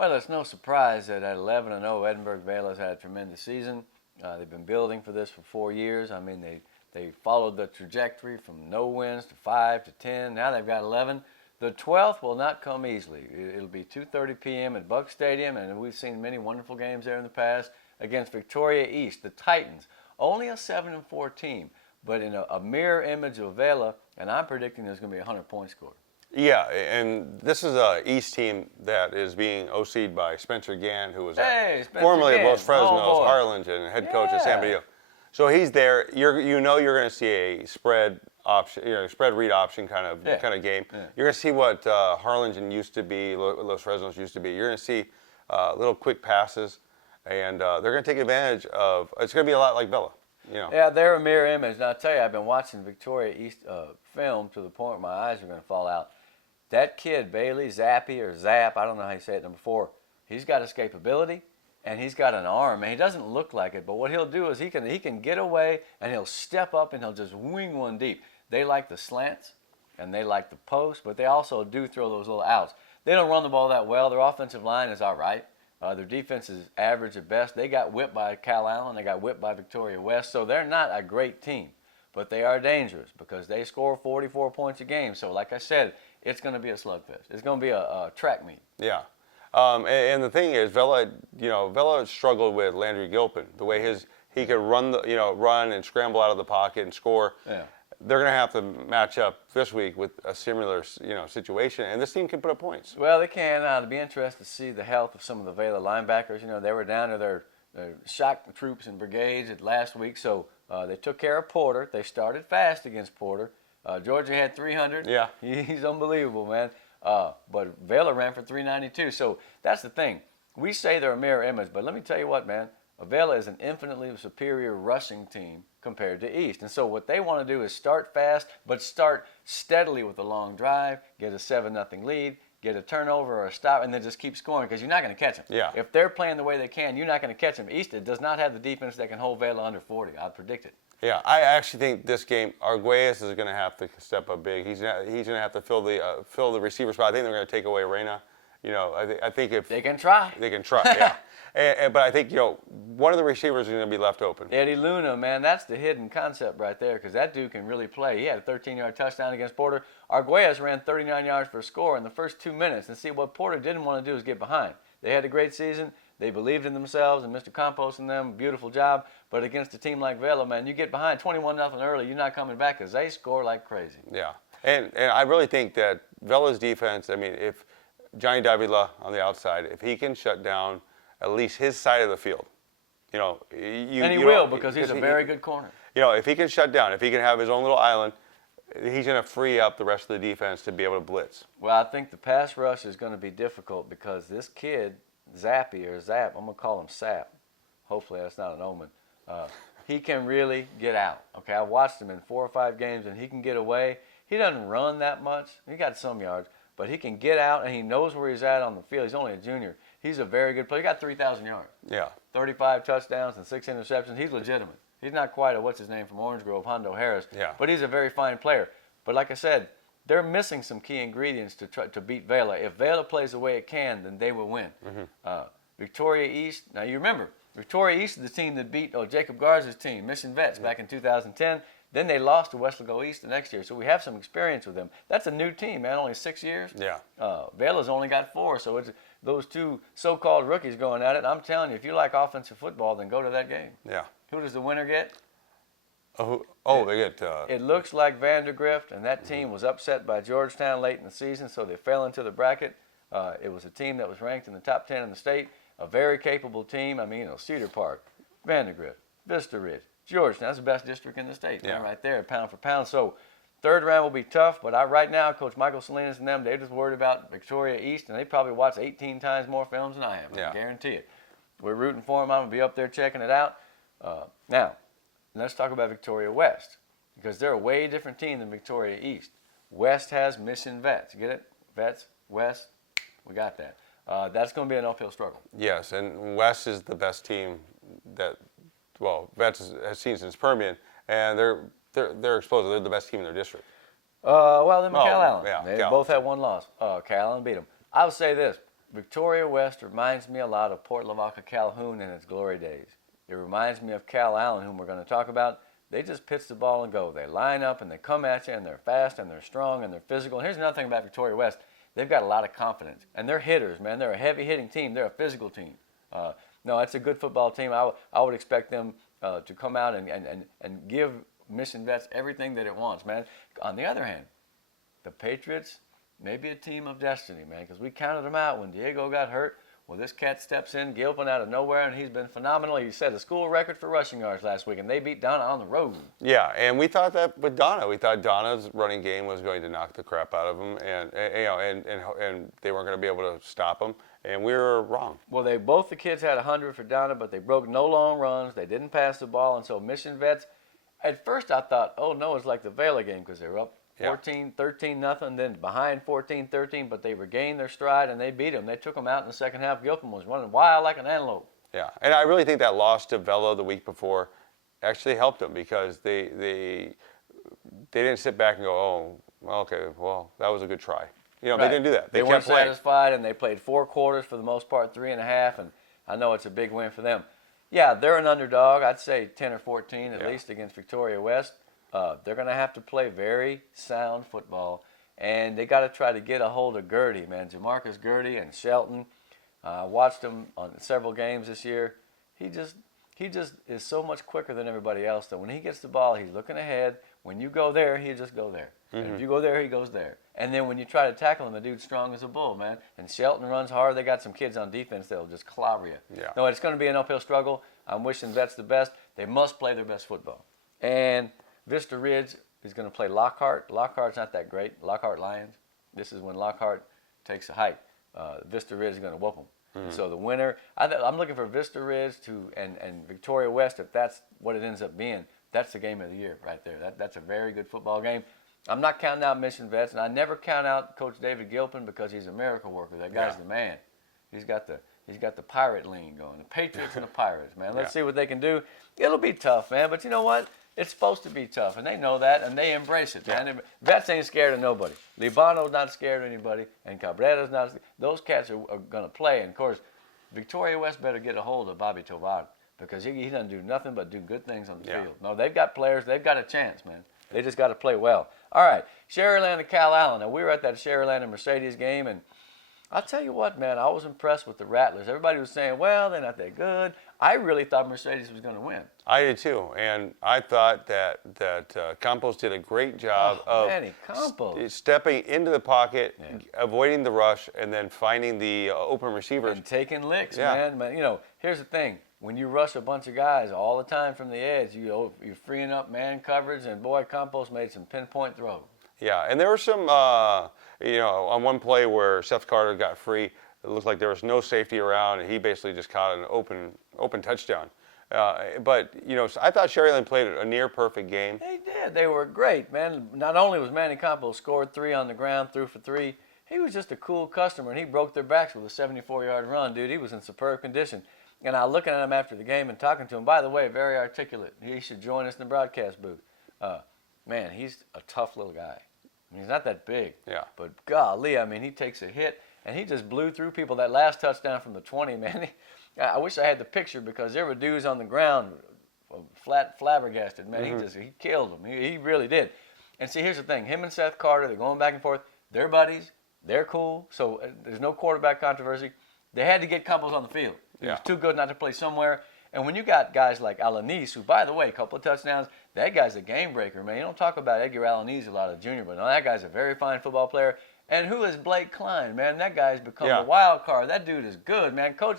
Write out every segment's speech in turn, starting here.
Well, it's no surprise that at 11-0, Edinburgh Vale has had a tremendous season. They've been building for this for 4 years. I mean, they followed the trajectory from no wins to 5 to 10. Now they've got 11. The 12th will not come easily. It'll be 2:30 p.m. at Buck Stadium, and we've seen many wonderful games there in the past against Victoria East, the Titans. Only a 7-4 team, but in a mirror image of Vela, and I'm predicting there's going to be a 100-point score. Yeah, and this is a East team that is being OC'd by Spencer Gann, who was formerly of Los Fresnos, Harlingen, head coach at San Benito. So he's there. You're going to see a spread option, spread read option kind of game. Yeah. You're going to see what Harlingen used to be, Los Fresnos used to be. You're going to see little quick passes, and they're going to take advantage of. It's going to be a lot like Vela. Yeah, they're a mirror image. And I'll tell you, I've been watching Victoria East film to the point where my eyes are going to fall out. That kid, Bailey Zappi or Zap, I don't know how you say it, number 4, he's got escapability and he's got an arm, and he doesn't look like it, but what he'll do is he can get away and he'll step up and he'll just wing one deep. They like the slants and they like the post, but they also do throw those little outs. They don't run the ball that well. Their offensive line is all right. Their defense is average at best. They got whipped by Cal Allen. They got whipped by Victoria West, so they're not a great team, but they are dangerous because they score 44 points a game. So like I said, it's going to be a slugfest. It's going to be a track meet. Yeah. And the thing is, Vela struggled with Landry Gilpin. The way he could run and scramble out of the pocket and score. Yeah. They're going to have to match up this week with a similar, situation, and this team can put up points. Well, they can. It'll be interesting to see the health of some of the Vela linebackers. They were down to their shock troops and brigades last week, so they took care of Porter. They started fast against Porter. Georgia had 300. Yeah. He's unbelievable, man. But Vela ran for 392. So that's the thing. We say they're a mirror image, but let me tell you what, man. Vela is an infinitely superior rushing team compared to East. And so what they want to do is start fast, but start steadily with a long drive, get a 7-0 lead, get a turnover or a stop, and then just keep scoring because you're not going to catch them. Yeah. If they're playing the way they can, you're not going to catch them. East does not have the defense that can hold Vela under 40. I'll predict it. Yeah, I actually think this game, Arguelles is going to have to step up big. He's going to have to fill the receiver spot. I think they're going to take away Reyna. I think if they can try. They can try, yeah. But I think, one of the receivers is going to be left open. Eddie Luna, man, that's the hidden concept right there because that dude can really play. He had a 13-yard touchdown against Porter. Arguelles ran 39 yards for a score in the first 2 minutes. And see, what Porter didn't want to do is get behind. They had a great season. They believed in themselves, and Mr. Campos and them, beautiful job. But against a team like Vela, man, you get behind 21-0 early, you're not coming back because they score like crazy. Yeah, and I really think that Vela's defense, if Johnny Davila on the outside, if he can shut down at least his side of the field, and he will because he's a very good corner. If he can shut down, if he can have his own little island, he's going to free up the rest of the defense to be able to blitz. Well, I think the pass rush is going to be difficult because this kid, Zappy or Zap, I'm going to call him Sap. Hopefully that's not an omen. He can really get out. Okay, I watched him in 4 or 5 games, and he can get away. He doesn't run that much. He got some yards, but he can get out, and he knows where he's at on the field. He's only a junior. He's a very good player. He got 3,000 yards. Yeah. 35 touchdowns and 6 interceptions. He's legitimate. He's not quite a what's-his-name from Orange Grove, Hondo Harris. Yeah. But he's a very fine player. But like I said, they're missing some key ingredients to try to beat Vela. If Vela plays the way it can, then they will win. Mm-hmm. Victoria East, now you remember, Victoria East is the team that beat Jacob Garza's team, Mission Vets, back in 2010. Then they lost to Weslaco East the next year. So we have some experience with them. That's a new team, man, only 6 years. Yeah. Vela's only got 4, so it's those two so-called rookies going at it. I'm telling you, if you like offensive football, then go to that game. Yeah. Who does the winner get? They get... It looks like Vandergrift, and that team was upset by Georgetown late in the season, so they fell into the bracket. It was a team that was ranked in the top 10 in the state, a very capable team. Cedar Park, Vandergrift, Vista Ridge, Georgetown. That's the best district in the state, yeah. Right there, pound for pound. So third round will be tough, but right now, Coach Michael Salinas and them, they're just worried about Victoria East, and they probably watch 18 times more films than I have. I guarantee it. We're rooting for them. I'm going to be up there checking it out. Now, let's talk about Victoria West, because they're a way different team than Victoria East. West has Mission Vets. Get it? Vets, West, we got that. That's going to be an uphill struggle. Yes, and West is the best team that, Vets has seen since Permian, and they're explosive. They're the best team in their district. Then Cal Allen. Yeah, They Cal. both had one loss. Cal Allen beat them. I would say this. Victoria West reminds me a lot of Port Lavaca Calhoun in its glory days. It reminds me of Cal Allen, whom we're going to talk about. They just pitch the ball and go. They line up and they come at you, and they're fast and they're strong and they're physical. And here's another thing about Victoria West. They've got a lot of confidence. And they're hitters, man. They're a heavy-hitting team. They're a physical team. No, it's a good football team. I would expect them to come out and give Mission Vets everything that it wants, man. On the other hand, the Patriots may be a team of destiny, man, because we counted them out when Diego got hurt. Well, this cat steps in, Gilpin out of nowhere, and he's been phenomenal. He set a school record for rushing yards last week, and they beat Donna on the road. Yeah, and we thought that with Donna. We thought Donna's running game was going to knock the crap out of him, and they weren't going to be able to stop him, and we were wrong. Well, both the kids had 100 for Donna, but they broke no long runs. They didn't pass the ball, and so Mission Vets, at first I thought, oh, no, it's like the Vela game because they were up 14-13 nothing, then behind 14-13, but they regained their stride and they beat them. They took them out in the second half. Gilpin was running wild like an antelope. Yeah, and I really think that loss to Vela the week before actually helped them because they didn't sit back and go, oh, okay, well, that was a good try. You know, Right. They didn't do that. They kept weren't playing. satisfied, and they played 4 quarters for the most part, 3.5, and I know it's a big win for them. Yeah, they're an underdog. I'd say 10 or 14 at least against Victoria West. They're going to have to play very sound football, and they got to try to get a hold of Gertie, man. Jamarcus Gertie and Shelton. I watched him on several games this year. He just is so much quicker than everybody else. Though when he gets the ball, he's looking ahead. When you go there, he just go there. Mm-hmm. And if you go there, he goes there. And then when you try to tackle him, the dude's strong as a bull, man. And Shelton runs hard. They got some kids on defense that'll just clobber you. Yeah. No, it's going to be an uphill struggle. I'm wishing Vets the best. They must play their best football. And Vista Ridge is going to play Lockhart. Lockhart's not that great. Lockhart Lions. This is when Lockhart takes a hike. Vista Ridge is going to whoop them. Mm-hmm. So the winner, I'm looking for Vista Ridge and Victoria West. If that's what it ends up being, that's the game of the year right there. That's a very good football game. I'm not counting out Mission Vets, and I never count out Coach David Gilpin because he's a miracle worker. That guy's the man. He's got the pirate lean going. The Patriots and the Pirates, man. Let's see what they can do. It'll be tough, man. But you know what? It's supposed to be tough, and they know that, and they embrace it, man. Vets ain't scared of nobody. Libano's not scared of anybody, and Cabrera's not. Those cats are going to play, and of course, Victoria West better get a hold of Bobby Tovar because he doesn't do nothing but do good things on the field. No, they've got players. They've got a chance, man. They just got to play well. All right, Sharyland and Cal Allen. Now, we were at that Sharyland and Mercedes game, and I'll tell you what, man, I was impressed with the Rattlers. Everybody was saying, well, they're not that good. I really thought Mercedes was going to win. I did too, and I thought that Campos did a great job of stepping into the pocket, avoiding the rush, and then finding the open receivers. And taking licks, man. You know, here's the thing. When you rush a bunch of guys all the time from the edge, you're freeing up man coverage, and boy, Campos made some pinpoint throws. Yeah, and there were some, on one play where Seth Carter got free, it looked like there was no safety around, and he basically just caught an open touchdown. But, I thought Sharyland played a near-perfect game. They did. They were great, man. Not only was Manny Campos scored 3 on the ground, threw for 3, he was just a cool customer, and he broke their backs with a 74-yard run, dude. He was in superb condition. And I was looking at him after the game and talking to him. By the way, very articulate. He should join us in the broadcast booth. Man, he's a tough little guy. I mean, he's not that big. Yeah. But golly, I mean, he takes a hit, and he just blew through people. That last touchdown from the 20, man. I wish I had the picture because there were dudes on the ground flabbergasted, man. Mm-hmm. He killed them. He really did. And see, here's the thing. Him and Seth Carter, they're going back and forth. They're buddies. They're cool. So there's no quarterback controversy. They had to get Campos on the field. He was too good not to play somewhere. And when you got guys like Alanis, who, by the way, a couple of touchdowns, that guy's a game breaker, man. You don't talk about Edgar Alanis a lot of junior, but no, that guy's a very fine football player. And who is Blake Klein, man? That guy's become a wild card. That dude is good, man. Coach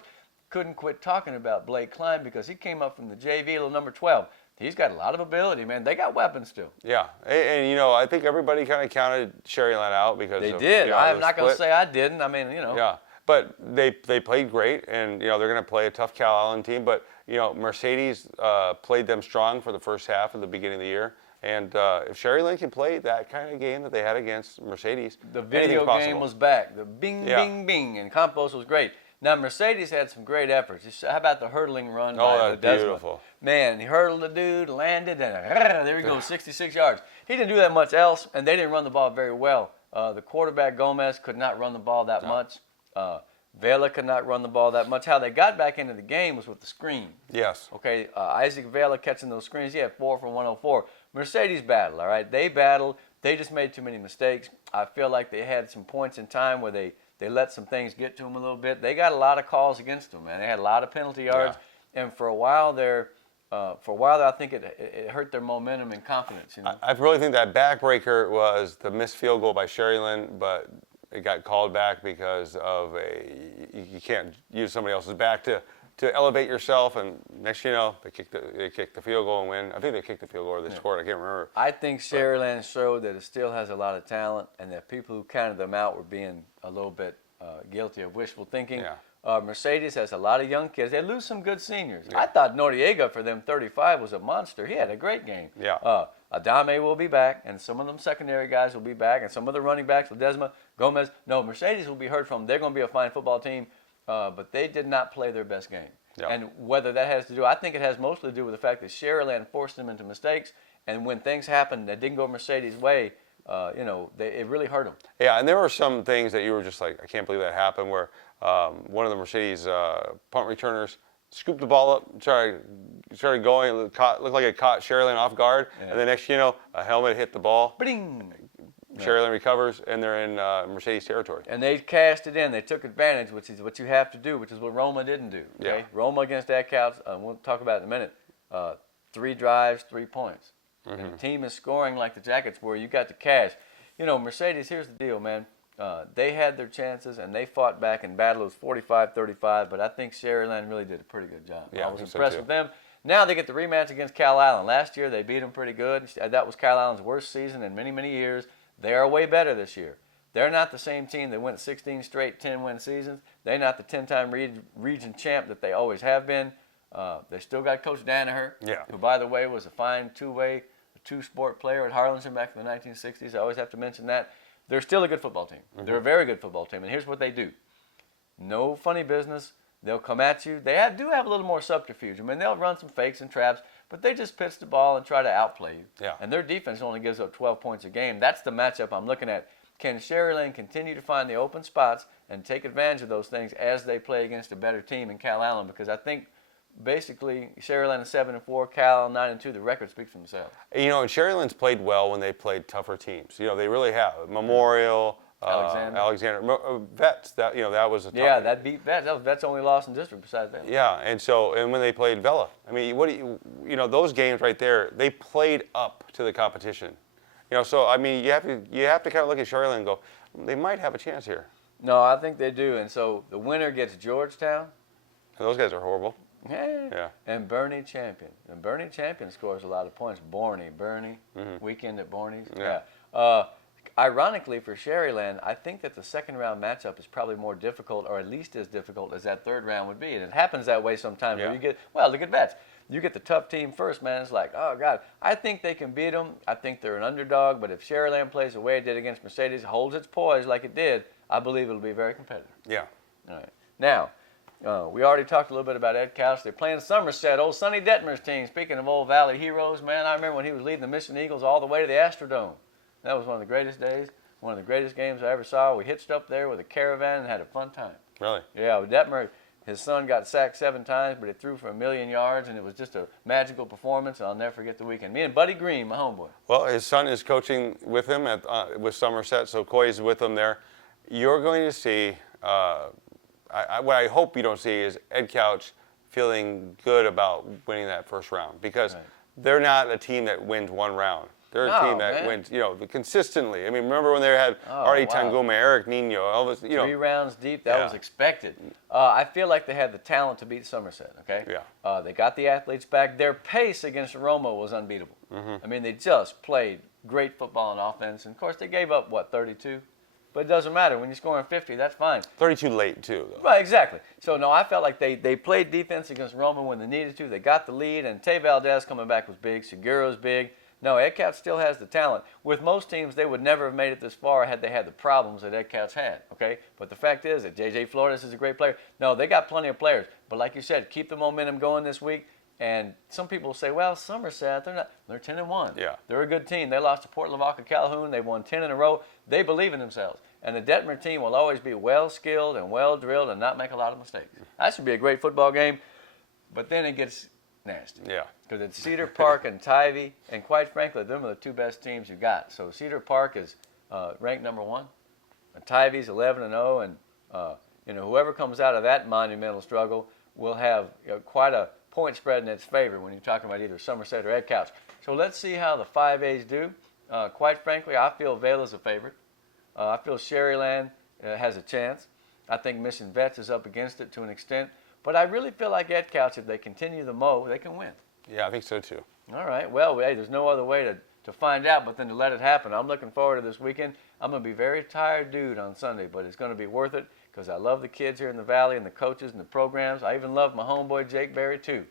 couldn't quit talking about Blake Klein because he came up from the JV, little number 12. He's got a lot of ability, man. They got weapons still. Yeah, and I think everybody kind of counted Sharyland out because they did. I'm not going to say I didn't. I mean, Yeah. But they played great, and they're going to play a tough Cal Allen team. But Mercedes played them strong for the first half of the beginning of the year. And if Sharyland can play that kind of game that they had against Mercedes, the video game was back. The bing, bing, bing, and Campos was great. Now Mercedes had some great efforts. How about the hurdling run by Ledesma? Beautiful. Man, he hurdled the dude, landed, and there he goes, 66 yards. He didn't do that much else, and they didn't run the ball very well. The quarterback Gomez could not run the ball that much. Vela could not run the ball that much. How they got back into the game was with the screen. Yes. Okay, Isaac Vela catching those screens. He had 4 for 104. Mercedes battled, all right? They battled. They just made too many mistakes. I feel like they had some points in time where they let some things get to them a little bit. They got a lot of calls against them, man. They had a lot of penalty yards. Yeah. And for a while there, I think it hurt their momentum and confidence. You know? I really think that backbreaker was the missed field goal by Sherryland, but it got called back because of you can't use somebody else's back to elevate yourself, and next you know, they kicked the field goal and win. I think they kicked the field goal or they scored. I can't remember. I think Sherryland showed that it still has a lot of talent, and that people who counted them out were being a little bit guilty of wishful thinking. Yeah. Mercedes has a lot of young kids. They lose some good seniors. Yeah. I thought Noriega for them 35 was a monster. He had a great game. Yeah. Adame will be back, and some of them secondary guys will be back, and some of the running backs, Ledesma, Gomez. No, Mercedes will be heard from. They're going to be a fine football team, but they did not play their best game. Yeah. And whether that has to do, I think it has mostly to do with the fact that Sherryland forced them into mistakes, and when things happened that didn't go Mercedes' way, it really hurt them. Yeah, and there were some things that you were just like, I can't believe that happened, where one of the Mercedes punt returners scooped the ball up, started going, looked like it caught Sherryland off guard, and the next you know, a helmet hit the ball. Bing! Sherryland recovers, and they're in Mercedes territory. And they cashed it in. They took advantage, which is what you have to do, which is what Roma didn't do. Okay? Yeah. Roma against Edcouch, we'll talk about it in a minute. 3 drives, 3 points. Mm-hmm. And the team is scoring like the Jackets were. You got the cash. You know, Mercedes, here's the deal, man. They had their chances, and they fought back and battled. It was 45-35, but I think Sherryland really did a pretty good job. Yeah, I was impressed with them. Now they get the rematch against Cal Island. Last year, they beat them pretty good. That was Cal Island's worst season in many, many years. They are way better this year. They're not the same team that went 16 straight 10-win seasons. They're not the 10-time region champ that they always have been. They still got Coach Danaher, who, by the way, was a fine two-sport player at Harlingen back in the 1960s. I always have to mention that. They're still a good football team. Mm-hmm. They're a very good football team. And here's what they do. No funny business. They'll come at you. They do have a little more subterfuge. I mean, they'll run some fakes and traps, but they just pitch the ball and try to outplay you. Yeah. And their defense only gives up 12 points a game. That's the matchup I'm looking at. Can Sherryland continue to find the open spots and take advantage of those things as they play against a better team in Cal Island? Because I think basically Sherryland is 7-4, Cal 9-2. The record speaks for themselves. You know, and Sherryland's played well when they played tougher teams. You know, they really have. Memorial, Alexander, Vets. That was a tough yeah. That beat Vets. That was Vets' only loss in district besides that. Yeah, and when they played Vela, I mean, those games right there, they played up to the competition. You know, so I mean, you have to kind of look at Sherryland and go, they might have a chance here. No, I think they do. And so the winner gets Georgetown. And those guys are horrible. Yeah. And Bernie Champion. And Bernie Champion scores a lot of points. Bernie. Mm-hmm. Weekend at Borney's. Yeah. Ironically, for Sherryland, I think that the second round matchup is probably more difficult, or at least as difficult as that third round would be. And it happens that way sometimes. Yeah. Where look at Vets. You get the tough team first, man. It's like, oh, God. I think they can beat them. I think they're an underdog. But if Sherryland plays the way it did against Mercedes, holds its poise like it did, I believe it'll be very competitive. Yeah. All right. Now, we already talked a little bit about Edcouch. They're playing Somerset, old Sonny Detmer's team. Speaking of old Valley heroes, man, I remember when he was leading the Mission Eagles all the way to the Astrodome. That was one of the greatest days, one of the greatest games I ever saw. We hitched up there with a caravan and had a fun time. Really? Yeah, with Detmer, his son got sacked 7 times, but he threw for 1,000,000 yards, and it was just a magical performance, and I'll never forget the weekend. Me and Buddy Green, my homeboy. Well, his son is coaching with him with Somerset, so Coy is with him there. You're going to see, what I hope you don't see is Edcouch feeling good about winning that first round, because they're not a team that wins one round. They're a team that wins, consistently. I mean, remember when they had Artie Tangoma, Eric Nino, Elvis, 3 rounds deep, that was expected. I feel like they had the talent to beat Somerset, okay? Yeah. They got the athletes back. Their pace against Roma was unbeatable. Mm-hmm. I mean, they just played great football on offense. And, of course, they gave up, 32? But it doesn't matter. When you're scoring 50, that's fine. 32 late, too, though. Right, exactly. So, no, I felt like they played defense against Roma when they needed to. They got the lead, and Tay Valdez coming back was big. Seguro's big. No, Edcouch still has the talent. With most teams, they would never have made it this far had they had the problems that Edcouch had, okay? But the fact is that J.J. Flores is a great player. No, they got plenty of players. But like you said, keep the momentum going this week And some people say, well, Somerset, they're 10-1. Yeah. They're a good team. They lost to Port Lavaca Calhoun. They won 10 in a row. They believe in themselves. And the Detmer team will always be well-skilled and well-drilled and not make a lot of mistakes. That should be a great football game. But then it gets nasty. Yeah. Because it's Cedar Park and Tivy. And quite frankly, them are the two best teams you got. So Cedar Park is ranked number 1. And Tivy's 11-0. And whoever comes out of that monumental struggle will have quite a point spread in its favor when you're talking about either Somerset or Ed Couch. So let's see how the 5As do. Quite frankly, I feel Vale is a favorite. I feel Sherryland has a chance. I think Mission Vets is up against it to an extent. But I really feel like Ed Couch, if they continue the mow, they can win. Yeah, I think so too. All right. Well, hey, there's no other way to find out but then to let it happen. I'm looking forward to this weekend. I'm going to be a very tired dude on Sunday, but it's going to be worth it because I love the kids here in the Valley and the coaches and the programs. I even love my homeboy Jake Berry, too.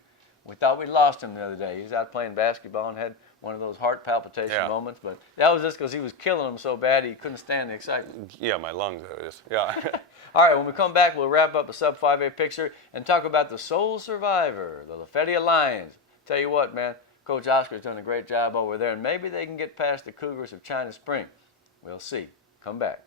We thought we lost him the other day. He was out playing basketball and had one of those heart palpitation moments, but that was just because he was killing them so bad he couldn't stand the excitement. Yeah, my lungs, that is. Yeah. All right, when we come back, we'll wrap up a sub-5A picture and talk about the sole survivor, the Lafayette Lions. Tell you what, man, Coach Oscar's done a great job over there, and maybe they can get past the Cougars of China Spring. We'll see. Come back.